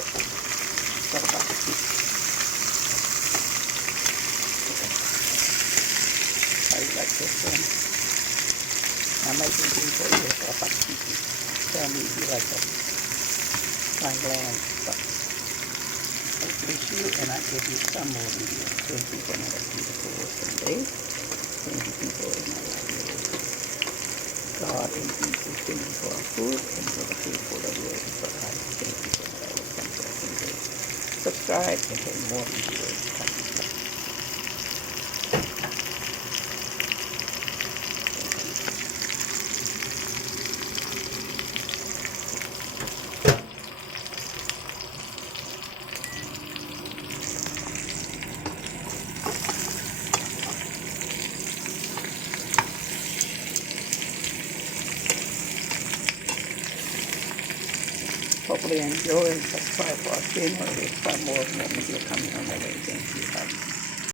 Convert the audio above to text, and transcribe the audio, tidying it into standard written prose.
Fakapaku. How you like this one? I'm making these for you, Fakapaku. Tell me if you like them. My land sucks. I bless you and I give you some more videos. Thank you for another beautiful awesome day. Thank you people in my life. God and Jesus, thank you for our food and for the food for the world and for life. Thank you for another awesome blessing day. Subscribe and get more videos coming. Hopefully enjoy and subscribe for our channel. There's some more moments coming on